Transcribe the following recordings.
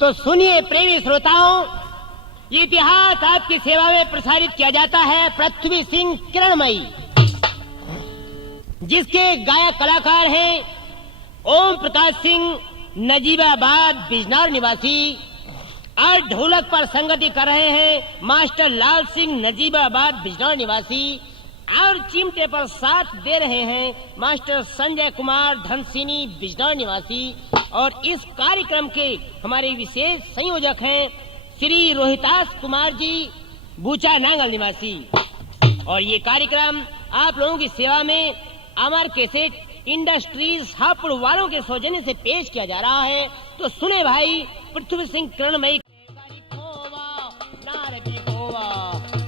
तो सुनिए प्रेमी श्रोताओं, ये इतिहास आपकी सेवा में प्रसारित किया जाता है पृथ्वी सिंह किरणमयी, जिसके गायक कलाकार हैं ओम प्रकाश सिंह नजीबाबाद बिजनौर निवासी, और ढोलक पर संगति कर रहे हैं मास्टर लाल सिंह नजीबाबाद बिजनौर निवासी, और चिमटे पर साथ दे रहे हैं मास्टर संजय कुमार धनसिनी बिजनौर निवासी। और इस कार्यक्रम के हमारे विशेष संयोजक हैं श्री रोहितास कुमार जी बूचा नांगल निवासी। और ये कार्यक्रम आप लोगों की सेवा में अमर कैसेट इंडस्ट्रीज हापुड़ वालों के सौजन्य से पेश किया जा रहा है। तो सुने भाई, पृथ्वी सिंह किरणमयी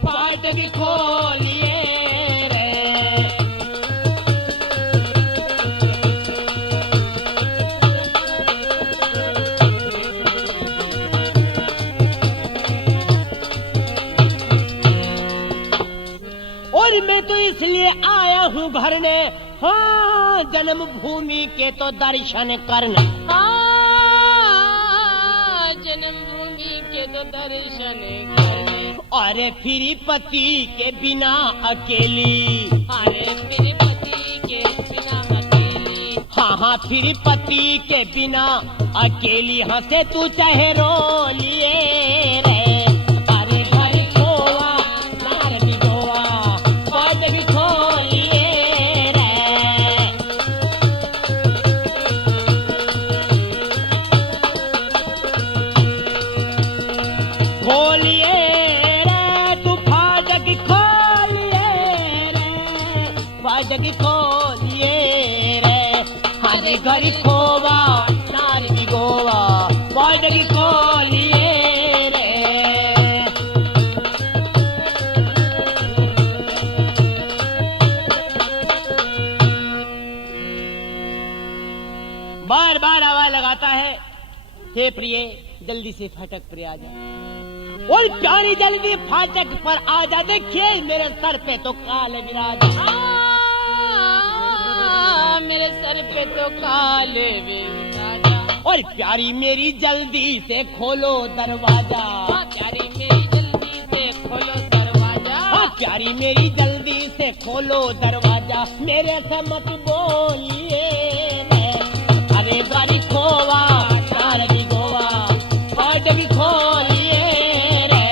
पाट भी खोलिए मैं तो इसलिए आया हूँ घर ने, हाँ जन्मभूमि के तो दर्शन करने, हाँ जन्मभूमि के तो दर्शन करने। अरे फिर पति के बिना अकेली, अरे फिर पति के बिना अकेली, हाँ हाँ फिर पति के बिना अकेली, हंसे तू चाहे रो लिए रे। गरी खोवा नारी गोवा बॉर्डरी खोलिए रे। बार बार आवाज लगाता है, हे प्रिय जल्दी से फाटक पर आ जा, और प्यारी जल्दी फाटक पर आ जा, देखिए मेरे सर पे तो काले विराज, मेरे सर पे तो काले विराजा। और प्यारी मेरी जल्दी से खोलो दरवाजा, प्यारी मेरी जल्दी से खोलो दरवाजा, प्यारी मेरी जल्दी से खोलो दरवाजा, मेरे से मत बोलिए अरे बारी खोवा नारदी गोवा और भी खोलिए रे।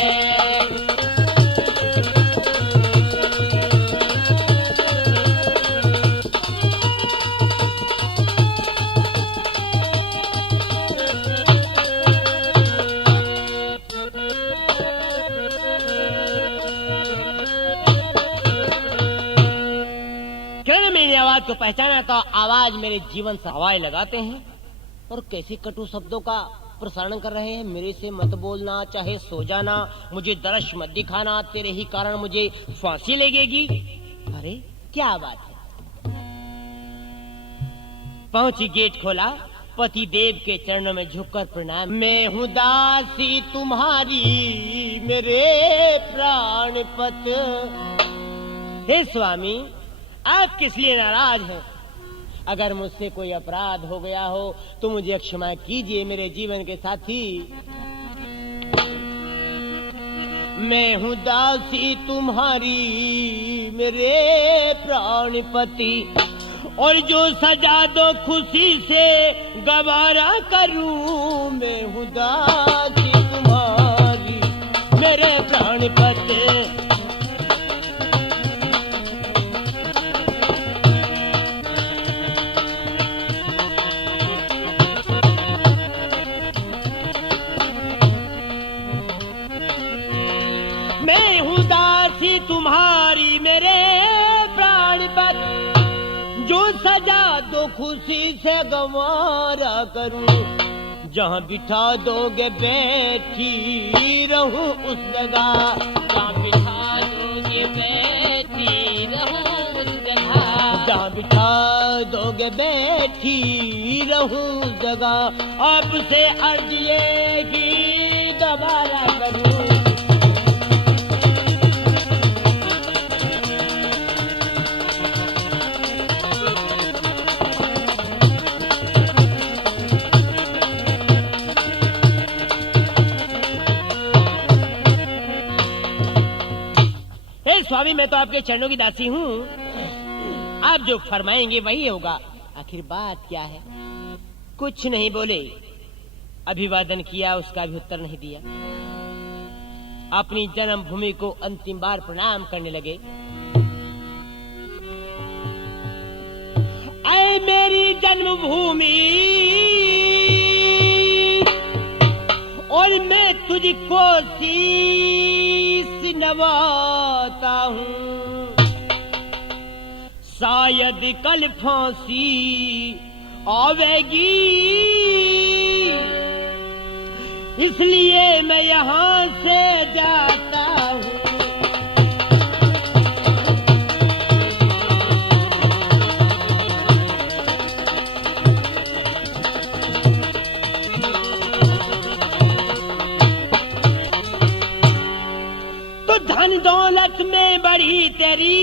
को पहचाना तो आवाज मेरे जीवन से हवाएं लगाते हैं और कैसे कटु शब्दों का प्रसारण कर रहे हैं। मेरे से मत बोलना, चाहे सो जाना, मुझे दर्श मत दिखाना, तेरे ही कारण मुझे फांसी लगेगी। अरे क्या बात है। पहुंची, गेट खोला, पति देव के चरणों में झुककर प्रणाम। मैं हूँ दासी तुम्हारी मेरे प्राणपत। हे स्वामी, आप किस लिए नाराज हैं? अगर मुझसे कोई अपराध हो गया हो तो मुझे क्षमा कीजिए मेरे जीवन के साथी। मैं हूँ दासी तुम्हारी मेरे प्राणपति, और जो सजा दो खुशी से गवारा करूं। मैं हूँ दासी तुम्हारी मेरे प्राणपति। तुम्हारी मेरे प्राणपत, जो सजा दो खुशी से गंवारा करूं। जहां बिठा दोगे बैठी रहूं उस जगह, जहां बिठा दोगे बैठी रहूं उस जगह, जहां बिठा दोगे बैठी रहूं उस जगह। अब से अर्ज ये की दोबारा करूं। स्वामी मैं तो आपके चरणों की दासी हूँ, आप जो फरमाएंगे वही होगा। आखिर बात क्या है? कुछ नहीं बोले। अभिवादन किया, उसका भी उत्तर नहीं दिया। अपनी जन्मभूमि को अंतिम बार प्रणाम करने लगे। ऐ मेरी जन्मभूमि, और मैं तुझको शीश नवाता हूँ। शायद कल फांसी आवेगी, इसलिए मैं यहाँ से जाता हूँ। तो धन दौलत में बढ़ी तेरी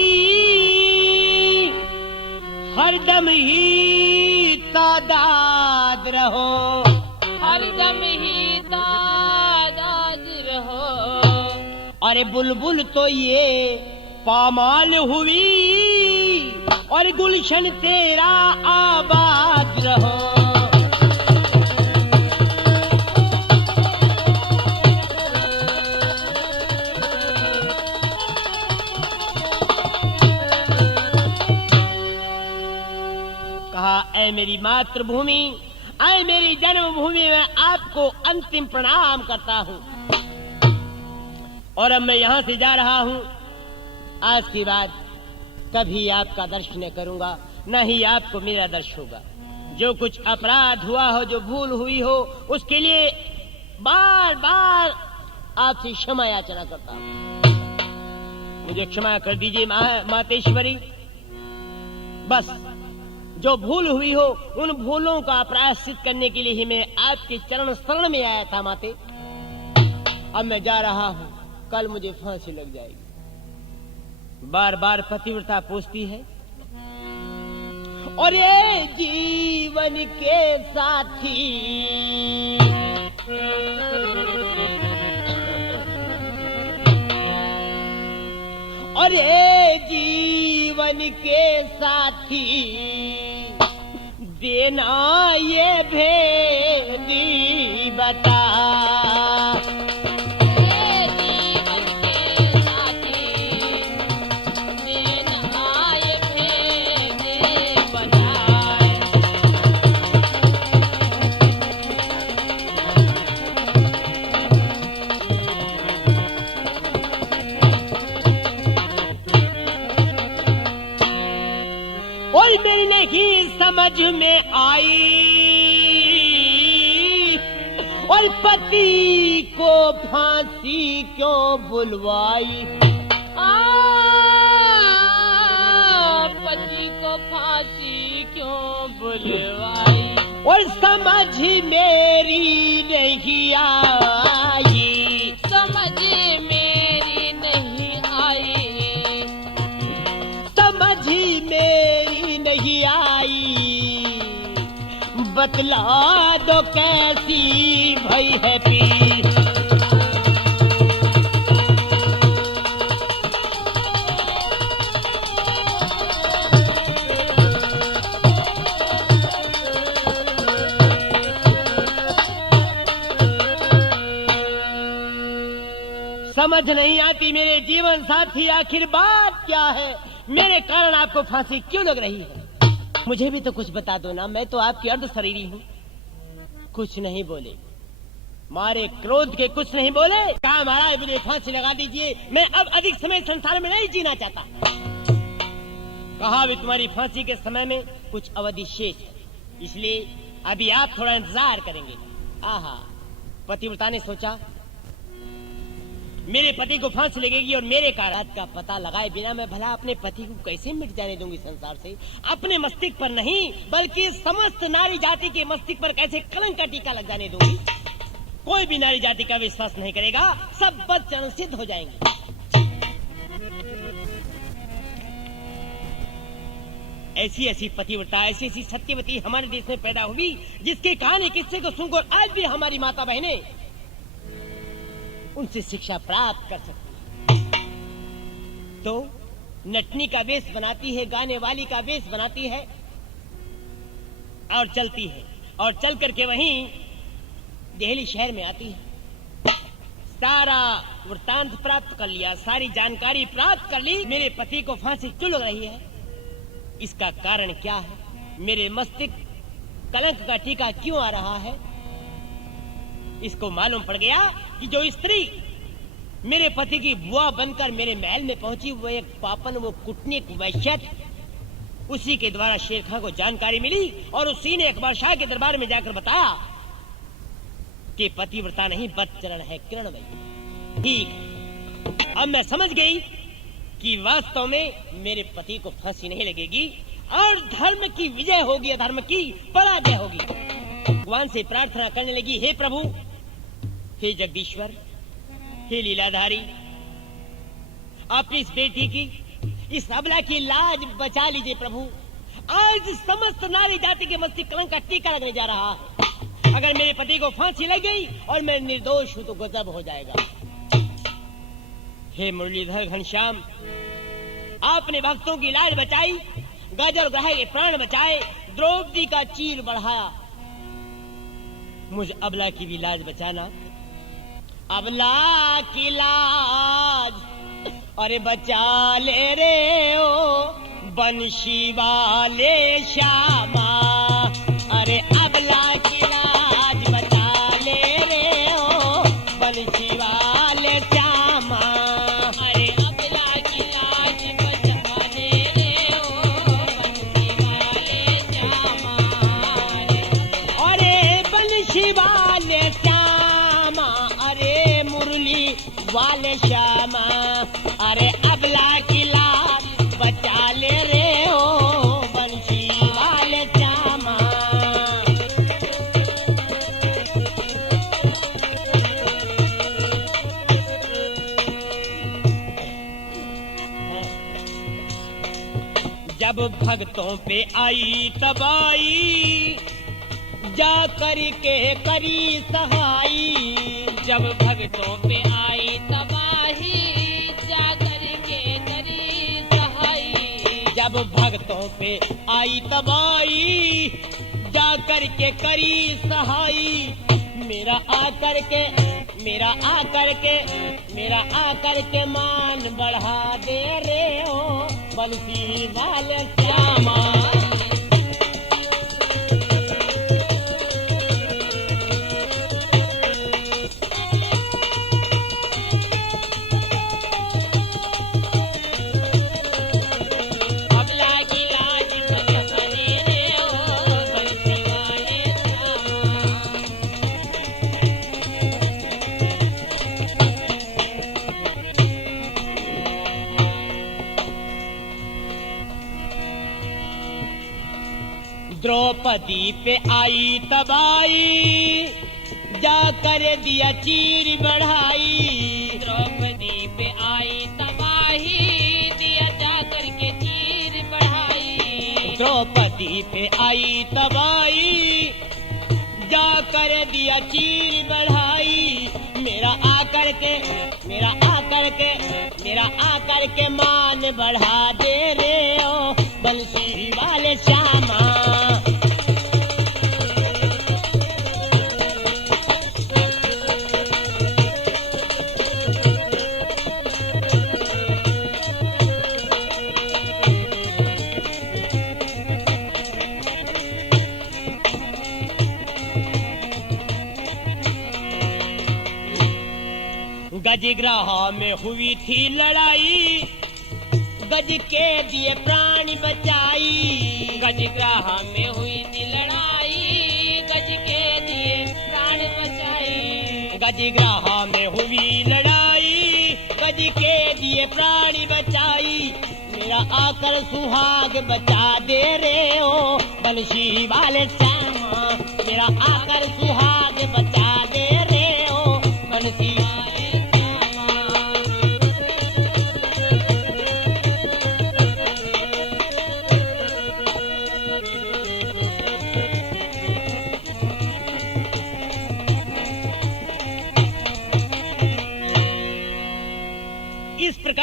हरदम ही तादाद रहो, हरदम ही तादाद रहो। अरे बुलबुल तो ये पामाल हुई, और गुलशन तेरा आबाद रहो। कहा, ऐ मेरी मातृभूमि, ऐ मेरी जन्मभूमि, में आपको अंतिम प्रणाम करता हूँ। और अब मैं यहाँ से जा रहा हूँ। आज के बाद कभी आपका दर्शन न करूंगा, न ही आपको मेरा दर्शन होगा। जो कुछ अपराध हुआ हो, जो भूल हुई हो, उसके लिए बार बार आपसे क्षमा याचना करता हूँ। मुझे क्षमा कर दीजिए मातेश्वरी। बस जो भूल हुई हो, उन भूलों का प्रायश्चित करने के लिए ही मैं आपके चरण शरण में आया था माते। अब मैं जा रहा हूँ, कल मुझे फांसी लग जाएगी। बार बार पतिव्रता पूछती है, और ये जीवन के साथी, और ये जीवन के साथी, देना ये भेदी बता। ये जीवन के साथी, देना ये भेद बताए। और मेरी नहीं समझ में आई, और पति को फांसी क्यों बुलवाई। पति को फांसी क्यों बुलवाई। और समझ मेरी नहीं आई, समझ मेरी नहीं आई। समझ मेरी नहीं आई। बतला दो कैसी भई है पीर। समझ नहीं आती मेरे जीवन साथी, आखिर बात क्या है? मेरे कारण आपको फांसी क्यों लग रही है? मुझे भी तो कुछ बता दो ना, मैं तो आपकी अर्ध शरीरी हूँ। कुछ नहीं बोले, मारे क्रोध के कुछ नहीं बोले। कहा, महाराज मुझे फांसी लगा दीजिए, मैं अब अधिक समय संसार में नहीं जीना चाहता। कहा, भी तुम्हारी फांसी के समय में कुछ अवधि शेष है, इसलिए अभी आप थोड़ा इंतजार करेंगे। आहा, पतिव्रता ने सोचा, मेरे पति को फांसी लगेगी और मेरे कारण का पता लगाए बिना मैं भला अपने पति को कैसे मिट जाने दूंगी संसार से? अपने मस्तिष्क पर नहीं, बल्कि समस्त नारी जाति के मस्तिष्क पर कैसे कलंक का टीका लग जाने दूंगी? कोई भी नारी जाति का विश्वास नहीं करेगा, सब बदचरण सिद्ध हो जाएंगे। ऐसी ऐसी पतिव्रता, ऐसी ऐसी सत्यवती हमारे देश में पैदा हुई, जिसके कहानी किस्से को सुनकर आज भी हमारी माता बहनें उनसे शिक्षा प्राप्त कर सकती। तो नटनी का वेश बनाती है, गाने वाली का वेश बनाती है और चलती है, और चल करके वहीं दिल्ली शहर में आती है। सारा वृत्तांत प्राप्त कर लिया, सारी जानकारी प्राप्त कर ली। मेरे पति को फांसी क्यों लग रही है, इसका कारण क्या है, मेरे मस्तिष्क कलंक का टीका क्यों आ रहा है। इसको मालूम पड़ गया कि जो स्त्री मेरे पति की बुआ बनकर मेरे महल में पहुंची, वो एक पापन, वो कुटनीक वैश्य, उसी के द्वारा शेर खां को जानकारी मिली और उसी ने अकबर शाह के दरबार में जाकर बताया कि पतिव्रता नहीं बदचरण है किरणमयी। ठीक, अब मैं समझ गई कि वास्तव में मेरे पति को फांसी नहीं लगेगी और धर्म की विजय होगी, अधर्म की पराजय होगी। भगवान से प्रार्थना करने लगी, हे प्रभु, हे जगदीश्वर, हे लीलाधारी, अपनी इस बेटी की, इस अबला की लाज बचा लीजिए प्रभु। आज समस्त नारी जाति के मस्तिष्क कलंक का टीका लगने जा रहा है। अगर मेरे पति को फांसी लग गई और मैं निर्दोष हूं तो गजब हो जाएगा। हे मुरलीधर घनश्याम, आपने भक्तों की लाज बचाई, गजर ग्रह के प्राण बचाए, द्रौपदी का चीर बढ़ाया, मुझ अबला की भी लाज बचाना। अबला की लाज अरे बचा ले रे ओ बंशी वाले श्यामा, अरे अबला की लाज बचा ले रे ओ बंशी वाले श्यामा, अरे अबला की लाज बचा ले रे ओ बंसी वाले श्यामा, अरे बंशी वाले श्यामा, अरे मुरली वाले श्यामा, अरे अबला की लाज बचा ले रे ओ बंशी वाले श्यामा। जब भक्तों पे आई तबाई, जा करके करी सहाई, जब भक्तों पे आई तबाही, जा करके करी सहाई, जब भक्तों पे आई तबाही, जा करके करी सहाई, मेरा आकर के, मेरा आकर के, मेरा आकर के मान बढ़ा दे रे ओ बंसी वाले श्यामा। अबला की लाज बचा ले रे ओ बंसी वाले श्यामा। द्रौपदी पे आई तबाई, जा कर दिया चीर बढ़ाई, द्रौपदी पे आई तबाही, दिया जा करके चीर बढ़ाई, द्रौपदी पे आई तबाई, जा कर दिया चीर बढ़ाई, मेरा आकर के, मेरा आकर के, मेरा आकर के मान बढ़ा दे रे ओ बंसी वाले श्यामा। गजग्राह में हुई थी लड़ाई, गज के दिए प्राण बचाई, गजग्राह में हुई थी लड़ाई, गज के दिए प्राण बचाई, गजग्राह में हुई लड़ाई, गज के दिए प्राण बचाई, मेरा आकर सुहाग बचा दे रे ओ बंशी वाले श्यामा, मेरा आकर सुहाग बचा दे रे ओ बंशी वाले श्यामा।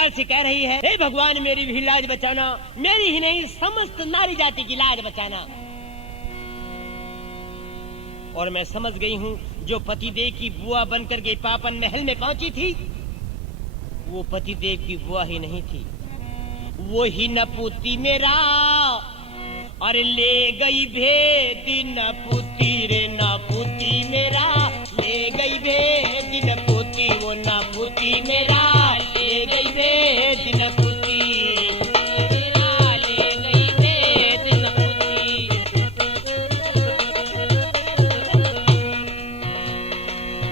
प्रकार से कह रही है, हे भगवान मेरी भी लाज बचाना, मेरी ही नहीं समस्त नारी जाति की लाज बचाना। और मैं समझ गई हूँ जो पतिदेव की बुआ बनकर के पापन महल में पहुंची थी, वो पतिदेव की बुआ ही नहीं थी, वो ही नपुती मेरा। और ले गई भेद नपुती रे नपुती मेरा, ले गई भेद नपुती, वो नपुती मेरा ले गई भेद नपुती मेरा, ले गई भेद नपुती।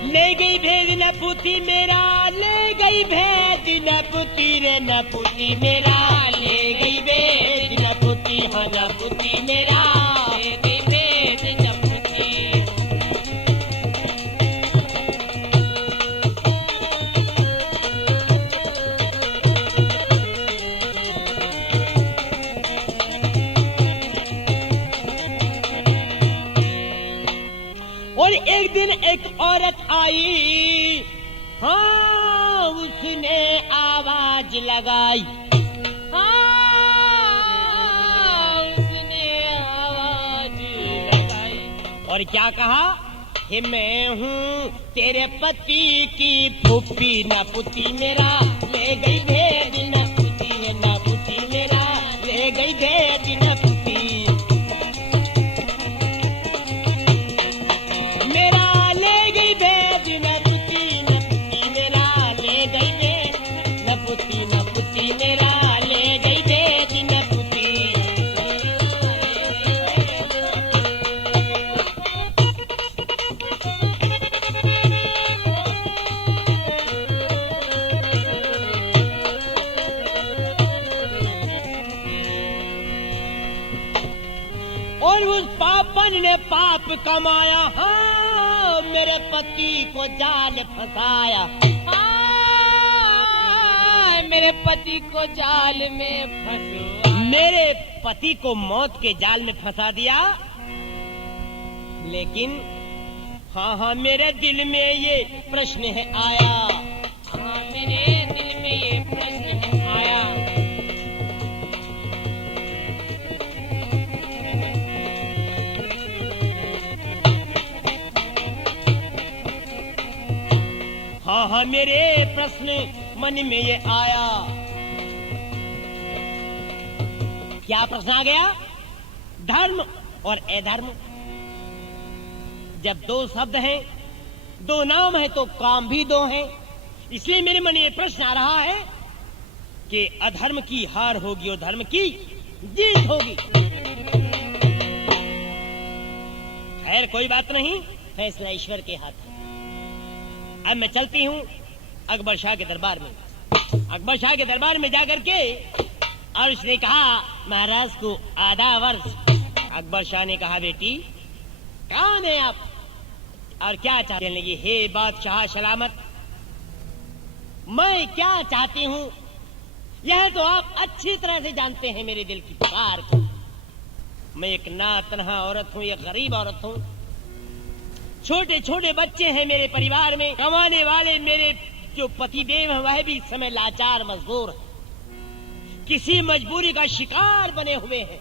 ले गई भेद नपुती मेरा, ले गई भेद नपुती रे नपुती मेरा, ले गई भेद नपुती, हाँ नपुती मेरा ले गई भेद नपुती। और एक दिन एक औरत आई, हाँ उसने आवाज लगाई, और क्या कहा, हे मैं हूँ तेरे पति की फूफी नपुती मेरा, ले गई भेद नपुती है नपुती मेरा, ले गई भेद नपुती मेरा, ले गई भेद नपुती नपुती मेरा, ले गई भेद नपुती नपुती मेरा, ले गई भेद नपुती। और उस पापन ने पाप कमाया, हाँ मेरे पति को जाल फंसाया, मेरे पति को जाल में फंसा, मेरे पति को मौत के जाल में फंसा दिया। लेकिन हाँ मेरे दिल में ये प्रश्न है आया, हाँ मेरे दिल में ये प्रश्न है आया, हाँ मेरे प्रश्न मन में ये आया। क्या प्रश्न आ गया? धर्म और अधर्म। जब दो शब्द हैं, दो नाम है तो काम भी दो हैं। इसलिए मेरे मन में ये प्रश्न आ रहा है कि अधर्म की हार होगी और धर्म की जीत होगी। खैर कोई बात नहीं, फैसला ईश्वर के हाथ है। अब मैं चलती हूँ अकबर शाह के दरबार में। अकबर शाह के दरबार में जाकर के अर्श ने कहा, महाराज को आधा वर्ष। अकबर शाह ने कहा, बेटी कौन है आप और क्या चाहते हैं? लगी, हे बादशाह सलामत, मैं क्या चाहती हूँ यह तो आप अच्छी तरह से जानते हैं मेरे दिल की पुकार को। मैं एक नातनहा औरत हूँ, एक गरीब औरत हूँ, छोटे छोटे बच्चे हैं मेरे परिवार में, कमाने वाले मेरे जो पतिदेव हैं वह भी इस समय लाचार मजबूर है, किसी मजबूरी का शिकार बने हुए हैं।